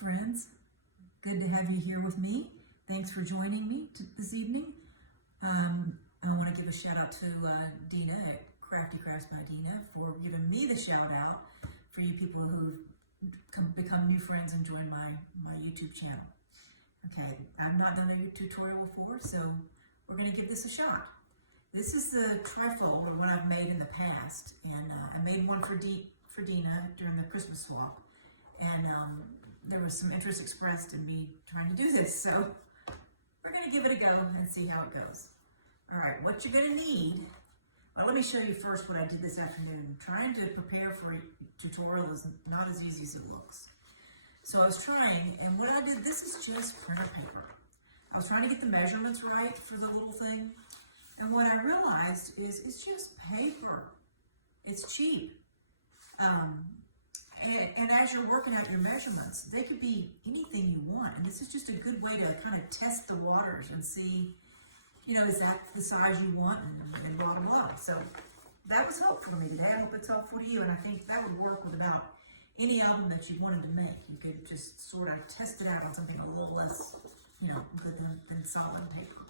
friends. Good to have you here with me. Thanks for joining me this evening. I want to give a shout out to Dina at Crafty Crafts by Dina for giving me the shout out for you people who've become new friends and joined my YouTube channel. Okay, I've not done a tutorial before, so we're going to give this a shot. This is the Trifold, or one I've made in the past, and I made one for Dina during the Christmas swap, and there was some interest expressed in me trying to do this, so we're going to give it a go and see how it goes. All right, what you're going to need, well, let me show you first what I did this afternoon. Trying to prepare for a tutorial is not as easy as it looks. So I was trying, and what I did, this is just printer paper. I was trying to get the measurements right for the little thing, and what I realized is it's just paper. It's cheap. And as you're working out your measurements, they could be anything you want, and this is just a good way to kind of test the waters and see, you know, is that the size you want, and blah, blah, blah. So that was helpful to me today. I hope it's helpful to you, and I think that would work with about any album that you wanted to make. You could just sort of test it out on something a little less, you know, good than solid paper.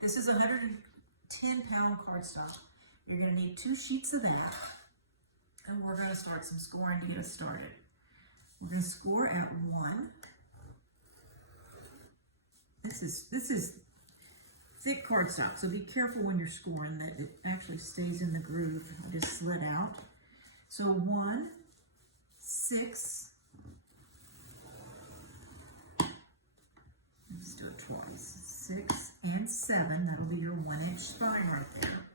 This is a 110-pound cardstock. You're going to need 2 sheets of that, and we're going to start some scoring to get us started. We're going to score at 1. This is thick cardstock, so be careful when you're scoring that it actually stays in the groove. I just slid out. So 1, 6, let's do it twice, 6 and 7, that'll be your 1-inch spine right there.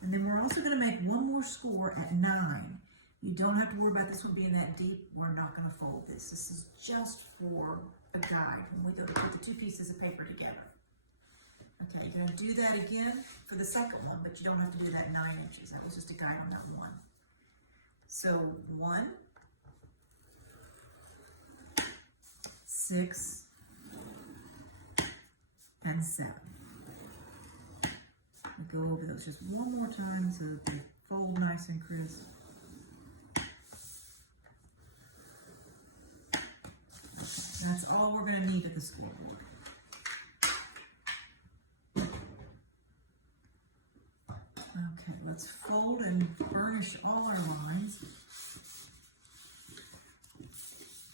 And then we're also going to make one more score at 9. You don't have to worry about this one being that deep. We're not going to fold this. This is just for a guide when we go to put the 2 pieces of paper together. Okay, you're going to do that again for the second one, but you don't have to do that 9 inches. That was just a guide on that one. So 1, 6, and 7. We'll go over those just one more time so that they fold nice and crisp. That's all we're going to need at the scoreboard. Okay, let's fold and burnish all our lines. I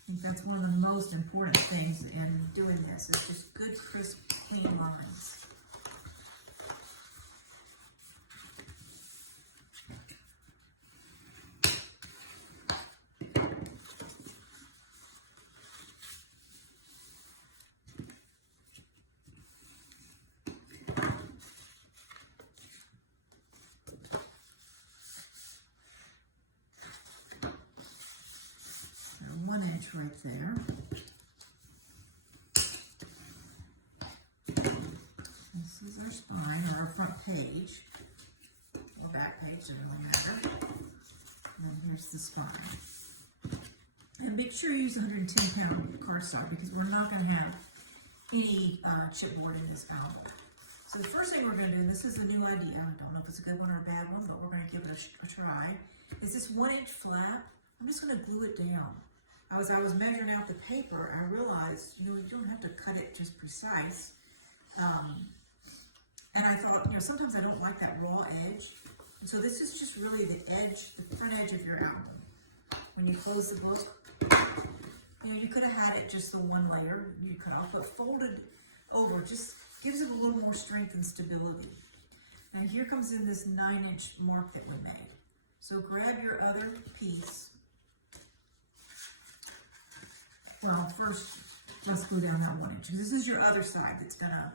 think that's one of the most important things in doing this, is just good, crisp, clean lines. Right there. This is our spine, or our front page, or back page, doesn't really matter. And then here's the spine. And make sure you use 110-pound cardstock because we're not going to have any chipboard in this album. So the first thing we're going to do, and this is a new idea, I don't know if it's a good one or a bad one, but we're going to give it a try, is this 1-inch flap. I'm just going to glue it down. As I was measuring out the paper, I realized, you know, you don't have to cut it just precise. And I thought, you know, sometimes I don't like that raw edge. And so this is just really the edge, the front edge of your album. When you close the book, you know, you could have had it just the one layer you cut off, but folded over just gives it a little more strength and stability. Now here comes in this 9-inch mark that we made. So grab your other piece. Well, first, let's glue down that 1 inch. This is your other side that's gonna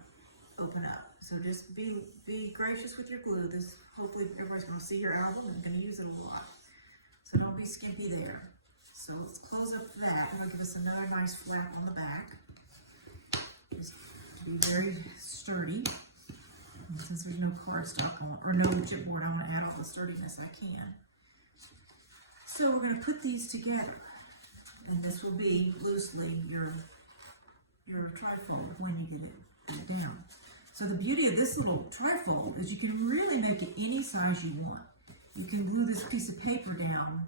open up. So just be gracious with your glue. This, hopefully everybody's gonna see your album and gonna use it a lot. So don't be skimpy there. So let's close up that. That'll give us another nice flap on the back. Just to be very sturdy. And since there's no cardstock on, or no chipboard, I wanna add all the sturdiness I can. So we're gonna put these together. And this will be loosely your trifold when you get it down. So the beauty of this little trifold is you can really make it any size you want. You can glue this piece of paper down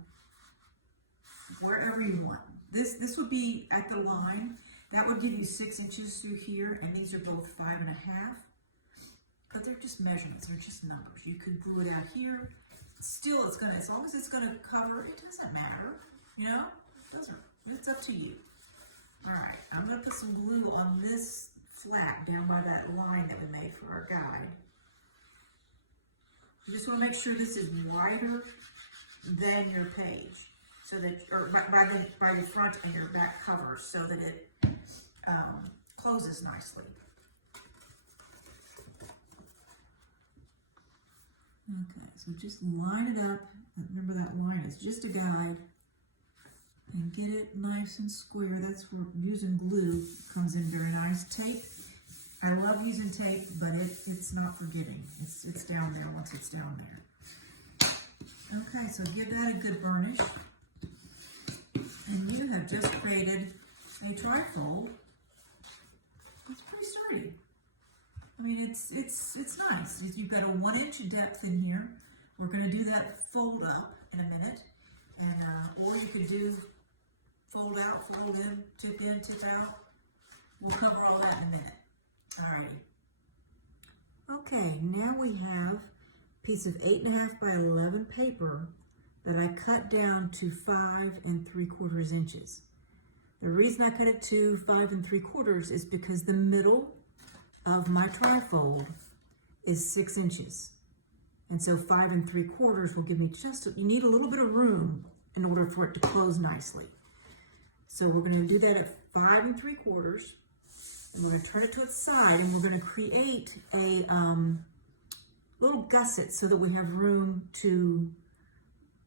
wherever you want. this would be at the line. That would give you 6 inches through here, and these are both 5.5. But they're just measurements, they're just numbers. You could glue it out here. Still, it's gonna, as long as it's gonna cover, it doesn't matter, you know? It doesn't, it's up to you. All right, I'm gonna put some glue on this flat down by that line that we made for our guide. You just wanna make sure this is wider than your page, so that, or by your front and your back covers, so that it closes nicely. Okay, so just line it up. Remember that line is just a guide. And get it nice and square. That's where using glue comes in very nice. Tape, I love using tape, but it's not forgiving. It's down there once it's down there. Okay, so give that a good burnish. And you have just created a trifold. It's pretty sturdy. I mean, it's nice. You've got a 1 inch depth in here. We're going to do that fold up in a minute, and or you could do fold out, fold in, tip out. We'll cover all that in a minute. Alrighty. Okay, now we have a piece of 8.5 by 11 paper that I cut down to 5 3/4 inches. The reason I cut it to 5 3/4 is because the middle of my trifold is 6 inches. And so 5 3/4 will give me just, you need a little bit of room in order for it to close nicely. So we're going to do that at 5 3/4, and we're going to turn it to its side, and we're going to create a little gusset so that we have room to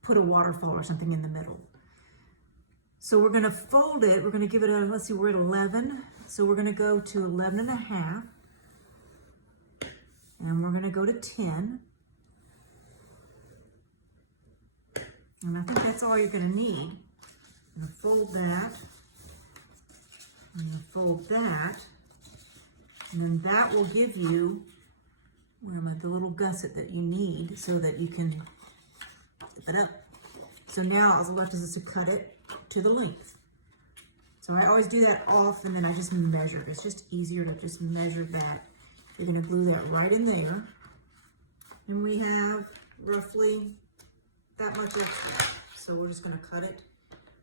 put a waterfall or something in the middle. So we're going to fold it, we're going to give it a, let's see, we're at 11, so we're going to go to 11.5, and we're going to go to 10. And I think that's all you're going to need. I'm going to fold that. I'm going to fold that. And then that will give you the little gusset that you need so that you can zip it up. So now all left is to cut it to the length. So I always do that off, and then I just measure. It's just easier to just measure that. You're going to glue that right in there. And we have roughly that much extra. So we're just going to cut it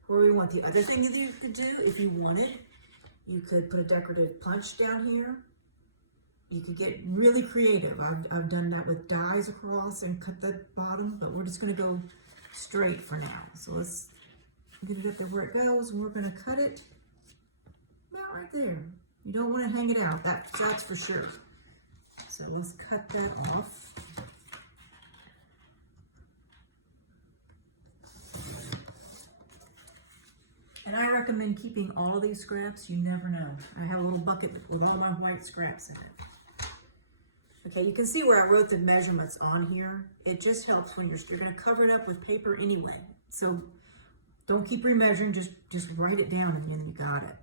where we want. The other thing that you could do, if you wanted, you could put a decorative punch down here. You could get really creative. I've done that with dies across and cut the bottom, but we're just going to go straight for now. So let's get it up there where it goes, and we're going to cut it about right there. You don't want to hang it out, that's for sure. So let's cut that off. And I recommend keeping all of these scraps. You never know. I have a little bucket with all my white scraps in it. Okay, you can see where I wrote the measurements on here. It just helps when you're going to cover it up with paper anyway. So don't keep remeasuring, just write it down and then you got it.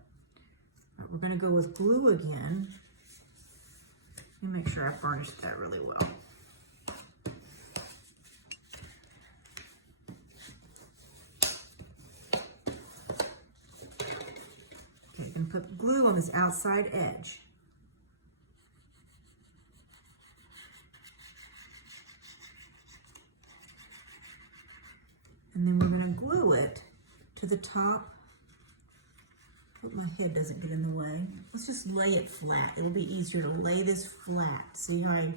All right, we're going to go with glue again. Let me make sure I varnished that really well. Okay, and put glue on this outside edge. And then we're going to glue it to the top. Hope my head doesn't get in the way. Let's just lay it flat. It'll be easier to lay this flat. See how I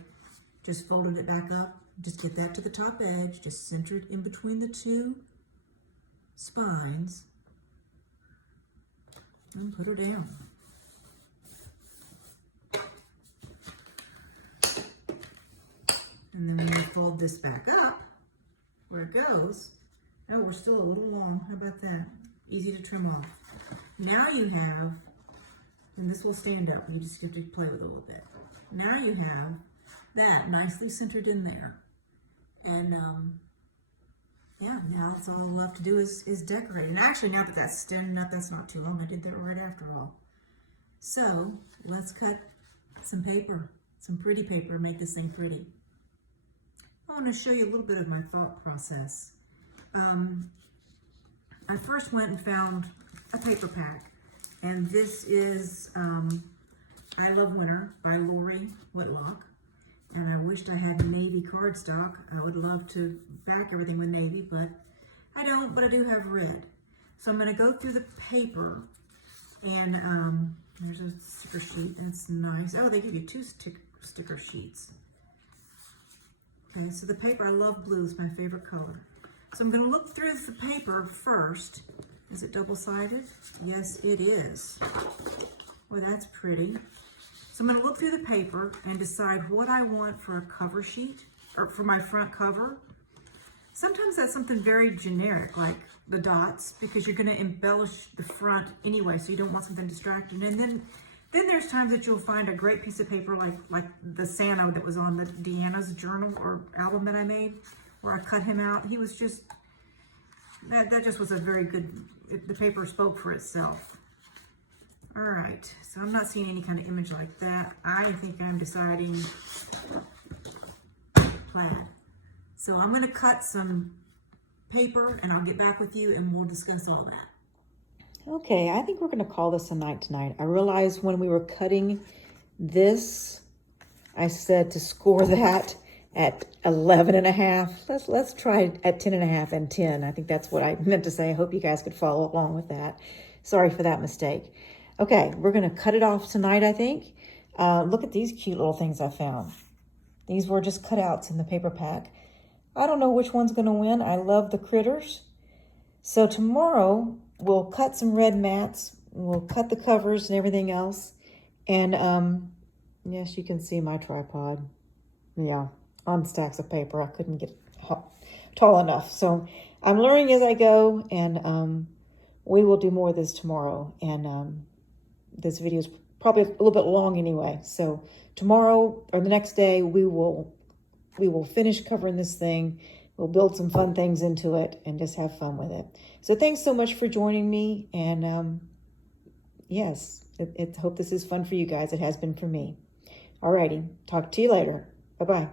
just folded it back up? Just get that to the top edge. Just center it in between the two spines. And put her down. And then when we fold this back up, where it goes, oh, we're still a little long. How about that? Easy to trim off. Now you have, and this will stand up. You just have to play with it a little bit. Now you have that nicely centered in there. And yeah, now it's all left to do is decorate. And actually, now that that's standing up, that's not too long. I did that right after all. So let's cut some paper, some pretty paper, make this thing pretty. I want to show you a little bit of my thought process. I first went and found a paper pack. And this is I Love Winter by Lori Whitlock. And I wished I had navy cardstock. I would love to back everything with navy, but I don't, but I do have red. So I'm gonna go through the paper, and there's a sticker sheet, that's nice. Oh, they give you two sticker sheets. Okay, so the paper, I love blue, is my favorite color. So I'm gonna look through the paper first. Is it double-sided? Yes, it is. Well, that's pretty. So I'm gonna look through the paper and decide what I want for a cover sheet, or for my front cover. Sometimes that's something very generic, like the dots, because you're gonna embellish the front anyway, so you don't want something distracting. And then there's times that you'll find a great piece of paper, like the Santa that was on the Deanna's journal or album that I made, where I cut him out. He was just, that just was a very good, the paper spoke for itself. All right, so I'm not seeing any kind of image like that. I think I'm deciding plaid. So I'm gonna cut some paper and I'll get back with you and we'll discuss all that. Okay, I think we're gonna call this a night tonight. I realized when we were cutting this, I said to score that at 11.5. Let's try it at 10.5 and 10. I think that's what I meant to say. I hope you guys could follow along with that. Sorry for that mistake. Okay, we're gonna cut it off tonight, I think. Look at these cute little things I found. These were just cutouts in the paper pack. I don't know which one's gonna win. I love the critters. So tomorrow we'll cut some red mats. We'll cut the covers and everything else. And yes, you can see my tripod. Yeah, on stacks of paper. I couldn't get tall enough. So I'm learning as I go, and we will do more of this tomorrow. And this video is probably a little bit long anyway. So tomorrow or the next day, we will finish covering this thing. We'll build some fun things into it and just have fun with it. So thanks so much for joining me. And yes, I hope this is fun for you guys. It has been for me. Alrighty, talk to you later. Bye-bye.